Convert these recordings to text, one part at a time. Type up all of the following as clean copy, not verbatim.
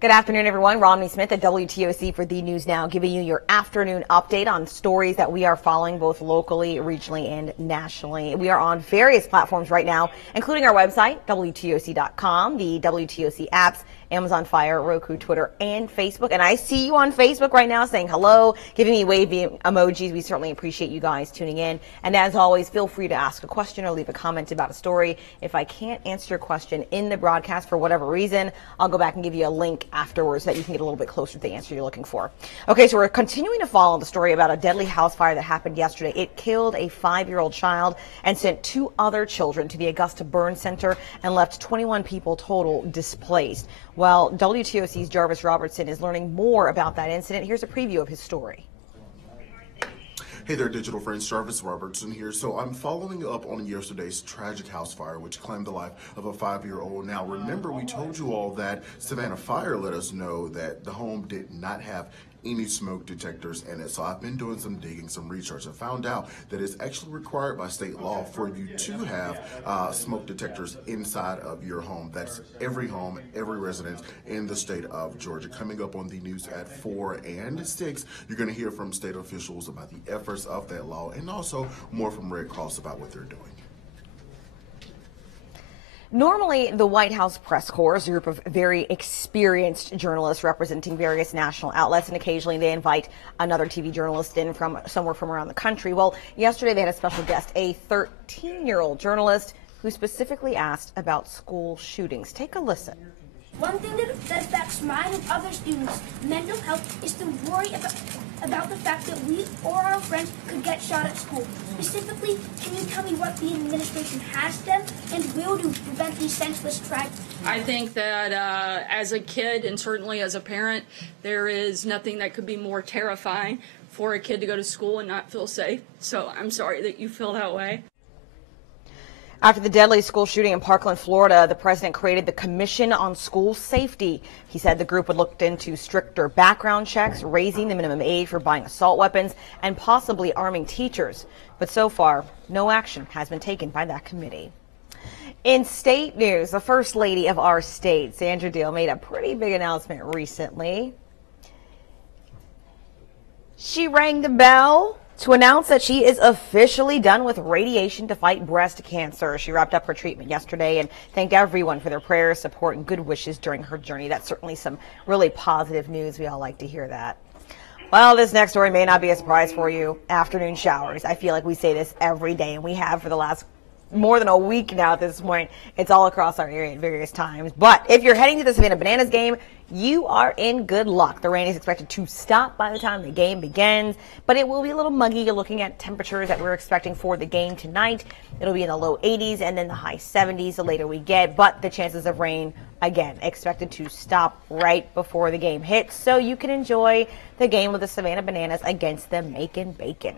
Good afternoon, everyone. Romney Smith at WTOC for the News Now, giving you your afternoon update on stories that we are following both locally, regionally, and nationally. We are on various platforms right now, including our website, WTOC.com, the WTOC apps, Amazon Fire, Roku, Twitter, and Facebook. And I see you on Facebook right now saying hello, giving me wavy emojis. We certainly appreciate you guys tuning in. And as always, feel free to ask a question or leave a comment about a story. If I can't answer your question in the broadcast for whatever reason, I'll go back and give you a link afterwards so that you can get a little bit closer to the answer you're looking for. Okay, so we're continuing to follow the story about a deadly house fire that happened yesterday. It killed a 5-year-old child and sent 2 other children to the Augusta Burn Center and left 21 people total displaced. Well, WTOC's Jarvis Robertson is learning more about that incident. Here's a preview of his story. Hey there, digital friends. Jarvis Robertson here. So I'm following up on yesterday's tragic house fire, which claimed the life of a 5-year-old. Now, remember, we told you all that Savannah Fire let us know that the home did not have any smoke detectors in it. So I've been doing some digging, some research, and found out that it's actually required by state law for you to have smoke detectors inside of your home. That's every home, every residence in the state of Georgia. Coming up on the news at 4 and 6, you're going to hear from state officials about the efforts of that law and also more from Red Cross about what they're doing. Normally, the White House press corps is a group of very experienced journalists representing various national outlets, and occasionally they invite another TV journalist in from somewhere from around the country. Well, yesterday they had a special guest, a 13-year-old journalist who specifically asked about school shootings. Take a listen. One thing that affects mine and other students' mental health is to worry about the fact that we or our friends could get shot at school. Specifically, can you tell me what the administration has done and will do to prevent these senseless tragedies? I think that as a kid and certainly as a parent, there is nothing that could be more terrifying for a kid to go to school and not feel safe. So I'm sorry that you feel that way. After the deadly school shooting in Parkland, Florida, the president created the Commission on School Safety. He said the group would look into stricter background checks, raising the minimum age for buying assault weapons, and possibly arming teachers. But so far, no action has been taken by that committee. In state news, the First Lady of our state, Sandra Deal, made a pretty big announcement recently. She rang the bell to announce that she is officially done with radiation to fight breast cancer. She wrapped up her treatment yesterday and thanked everyone for their prayers, support, and good wishes during her journey. That's certainly some really positive news. We all like to hear that. Well, this next story may not be a surprise for you. Afternoon showers. I feel like we say this every day, and we have for the last more than a week now at this point. It's all across our area at various times. But if you're heading to the Savannah Bananas game, you are in good luck. The rain is expected to stop by the time the game begins, but it will be a little muggy. You're looking at temperatures that we're expecting for the game tonight. It'll be in the low 80s and then the high 70s the later we get, but the chances of rain, again, expected to stop right before the game hits, so you can enjoy the game with the Savannah Bananas against the Macon Bacon.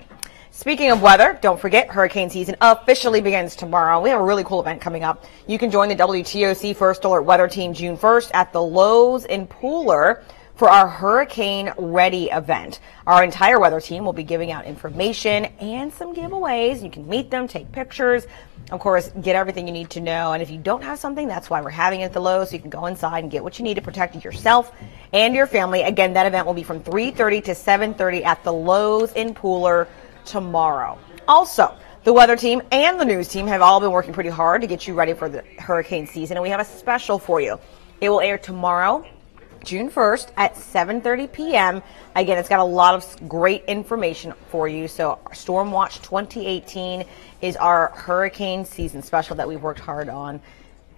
Speaking of weather, don't forget, hurricane season officially begins tomorrow. We have a really cool event coming up. You can join the WTOC First Alert Weather Team June 1st at the Lowe's in Pooler for our Hurricane Ready event. Our entire weather team will be giving out information and some giveaways. You can meet them, take pictures, of course, get everything you need to know. And if you don't have something, that's why we're having it at the Lowe's, so you can go inside and get what you need to protect yourself and your family. Again, that event will be from 3:30 to 7:30 at the Lowe's in Pooler tomorrow. Also, the weather team and the news team have all been working pretty hard to get you ready for the hurricane season, and we have a special for you. It will air tomorrow, June 1st at 7:30 p.m. Again, it's got a lot of great information for you. So Storm Watch 2018 is our hurricane season special that we've worked hard on.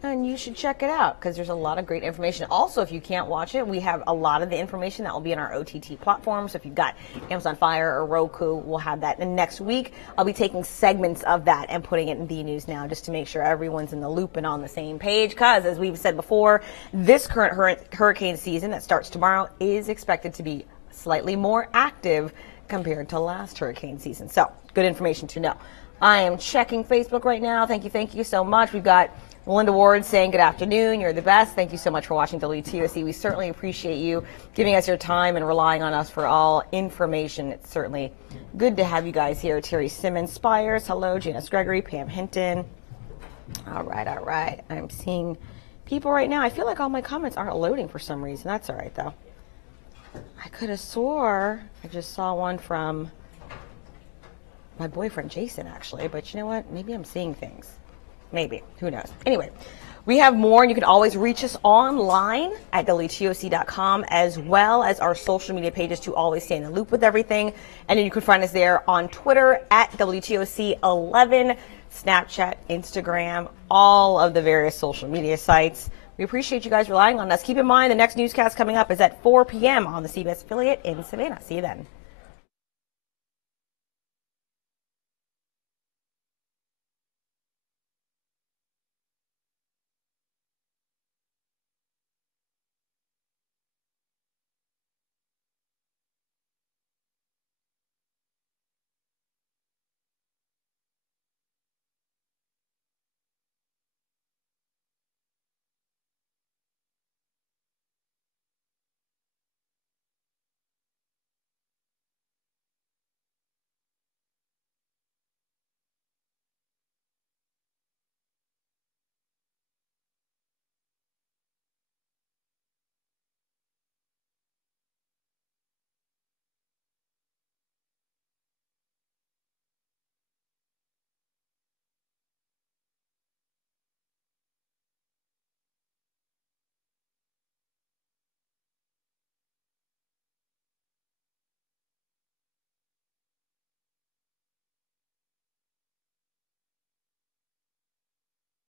And you should check it out because there's a lot of great information. Also, if you can't watch it, we have a lot of the information that will be in our OTT platform. So if you've got Amazon Fire or Roku, we'll have that. And next week, I'll be taking segments of that and putting it in the news now just to make sure everyone's in the loop and on the same page. Because as we've said before, this current hurricane season that starts tomorrow is expected to be slightly more active compared to last hurricane season. So good information to know. I am checking Facebook right now. Thank you so much. We've got Melinda Ward saying good afternoon. You're the best. Thank you so much for watching WTOC. We certainly appreciate you giving us your time and relying on us for all information. It's certainly good to have you guys here. Terry Simmons Spires. Hello. Janice Gregory, Pam Hinton. All right. I'm seeing people right now. I feel like all my comments aren't loading for some reason. That's all right, though. I could have swore I just saw one from my boyfriend, Jason, actually. But you know what? Maybe I'm seeing things. Maybe. Who knows? Anyway, we have more, and you can always reach us online at WTOC.com, as well as our social media pages to always stay in the loop with everything. And then you can find us there on Twitter at WTOC11, Snapchat, Instagram, all of the various social media sites. We appreciate you guys relying on us. Keep in mind, the next newscast coming up is at 4 p.m. on the CBS affiliate in Savannah. See you then.